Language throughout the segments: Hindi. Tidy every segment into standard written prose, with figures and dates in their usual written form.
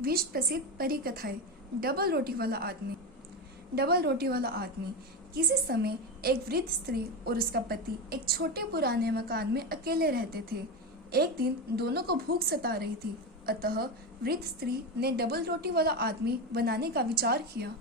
विश्व प्रसिद्ध परी कथाएं। डबल रोटी वाला आदमी। डबल रोटी वाला आदमी। किसी समय एक वृद्ध स्त्री और उसका पति एक छोटे पुराने मकान में अकेले रहते थे। एक दिन दोनों को भूख सता रही थी, अतः वृद्ध स्त्री ने डबल रोटी वाला आदमी बनाने का विचार किया।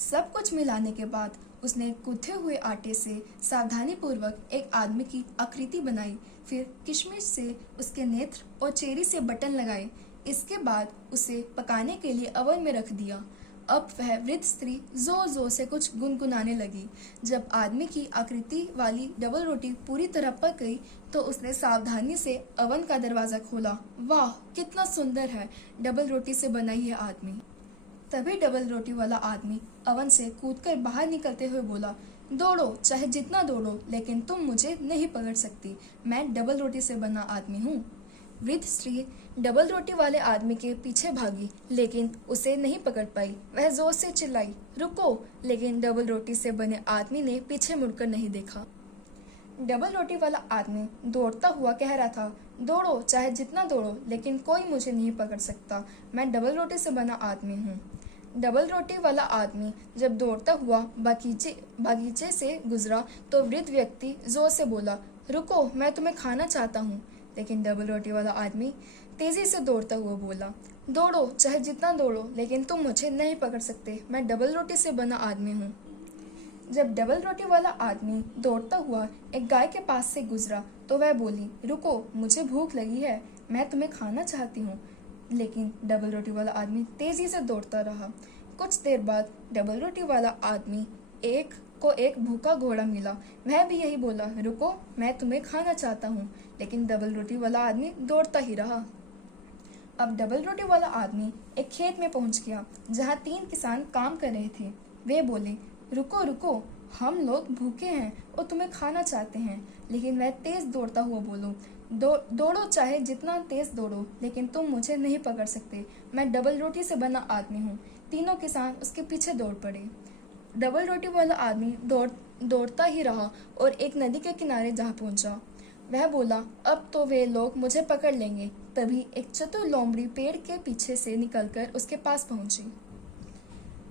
सब कुछ मिलाने के बाद उसने गूथे हुए आटे से सावधानीपूर्वक एक आदमी की आकृति बनाई, फिर किशमिश से उसके नेत्र और चेरी से बटन लगाए। इसके बाद उसे पकाने के लिए अवन में रख दिया। अब वह वृद्ध स्त्री जोर जोर से कुछ गुनगुनाने लगी। जब आदमी की आकृति वाली डबल रोटी पूरी तरह पक गई तो उसने सावधानी से अवन का दरवाजा खोला। वाह, कितना सुंदर है डबल रोटी से बना यह आदमी। तभी डबल रोटी वाला आदमी अवन से कूदकर बाहर निकलते हुए बोला, दौड़ो, चाहे जितना दौड़ो, लेकिन तुम मुझे नहीं पकड़ सकती। मैं डबल रोटी से बना आदमी हूँ। वृद्ध स्त्री डबल रोटी वाले आदमी के पीछे भागी, लेकिन उसे नहीं पकड़ पाई। वह जोर से चिल्लाई, रुको, लेकिन डबल रोटी से बने आदमी ने पीछे मुड़कर नहीं देखा। डबल रोटी वाला आदमी दौड़ता हुआ कह रहा था, दौड़ो, चाहे जितना दौड़ो, लेकिन कोई मुझे नहीं पकड़ सकता। मैं डबल रोटी से बना आदमी हूँ। डबल रोटी वाला आदमी जब दौड़ता हुआ बागीचे से गुजरा तो वृद्ध व्यक्ति जोर से बोला, रुको, मैं तुम्हें खाना चाहता हूँ। लेकिन डबल रोटी वाला आदमी तेजी से दौड़ता हुआ बोला, दौड़ो, चाहे जितना दौड़ो, लेकिन तुम मुझे नहीं पकड़ सकते। मैं डबल रोटी से बना आदमी हूँ। जब डबल रोटी वाला आदमी दौड़ता हुआ एक गाय के पास से गुजरा तो वह बोली, रुको, मुझे भूख लगी है, मैं तुम्हें खाना चाहती हूँ। लेकिन डबल रोटी वाला आदमी तेजी से दौड़ता रहा। कुछ देर बाद डबल रोटी वाला आदमी एक भूखा घोड़ा मिला। वह भी यही बोला, रुको, मैं तुम्हें खाना चाहता हूँ। लेकिन डबल रोटी वाला आदमी दौड़ता ही रहा। अब डबल रोटी वाला आदमी एक खेत में पहुंच गया जहाँ 3 किसान काम कर रहे थे। वे बोले, रुको रुको, हम लोग भूखे हैं और तुम्हें खाना चाहते हैं। लेकिन वह तेज दौड़ता हुआ बोलो, दौड़ो, चाहे जितना तेज दौड़ो, लेकिन तुम मुझे नहीं पकड़ सकते। मैं डबल रोटी से बना आदमी हूँ। तीनों किसान उसके पीछे दौड़ पड़े। डबल रोटी वाला आदमी दौड़ता ही रहा और एक नदी के किनारे जा पहुंचा। वह बोला, अब तो वे लोग मुझे पकड़ लेंगे। तभी एक चतुर लोमड़ी पेड़ के पीछे से निकलकर उसके पास पहुंची।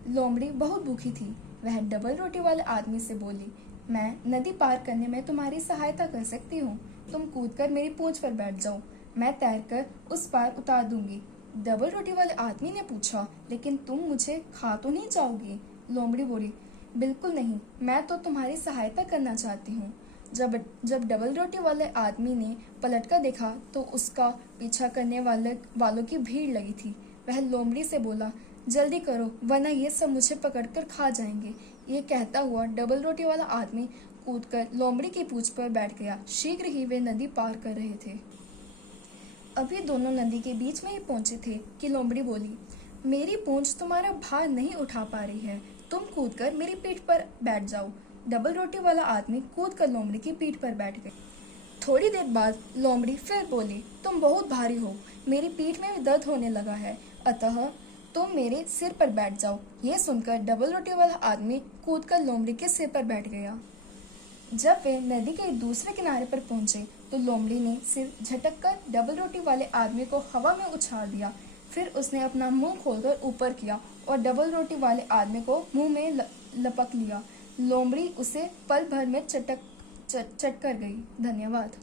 लोमड़ी बहुत भूखी थी। वह डबल रोटी वाले आदमी से बोली, मैं नदी पार करने में तुम्हारी सहायता कर सकती हूँ। तुम कूदकर मेरी पूंछ पर बैठ जाओ, मैं तैरकर उस पार उतार दूंगी। डबल रोटी वाले आदमी ने पूछा, लेकिन तुम मुझे खा तो नहीं जाओगी? लोमड़ी बोली, बिल्कुल नहीं, मैं तो तुम्हारी सहायता करना चाहती हूँ। जब डबल रोटी वाले आदमी ने पलटकर देखा तो उसका पीछा करने वालों की भीड़ लगी थी। वह लोमड़ी से बोला, जल्दी करो, वरना ये सब मुझे पकड़कर खा जाएंगे। ये कहता हुआ डबल रोटी वाला आदमी कूदकर लोमड़ी की पूंछ पर बैठ गया। शीघ्र ही वे नदी पार कर रहे थे। अभी दोनों नदी के बीच में ही पहुंचे थे कि लोमड़ी बोली, मेरी पूंछ तुम्हारा भार नहीं उठा पा रही है, तुम कूदकर मेरी पीठ पर बैठ जाओ। डबल रोटी वाला आदमी कूदकर लोमड़ी की पीठ पर बैठ गई। थोड़ी देर बाद लोमड़ी फिर बोली, तुम बहुत भारी हो, मेरी पीठ में भी दर्द होने लगा है, अतः तुम मेरे सिर पर बैठ जाओ। यह सुनकर डबल रोटी वाला आदमी कूदकर लोमड़ी के सिर पर बैठ गया। जब वे नदी के दूसरे किनारे पर पहुंचे तो लोमड़ी ने सिर झटककर डबल रोटी वाले आदमी को हवा में उछाल दिया। फिर उसने अपना मुंह खोलकर ऊपर किया और डबल रोटी वाले आदमी को मुंह में लपक लिया। लोमड़ी उसे पल भर में चट कर गई। धन्यवाद।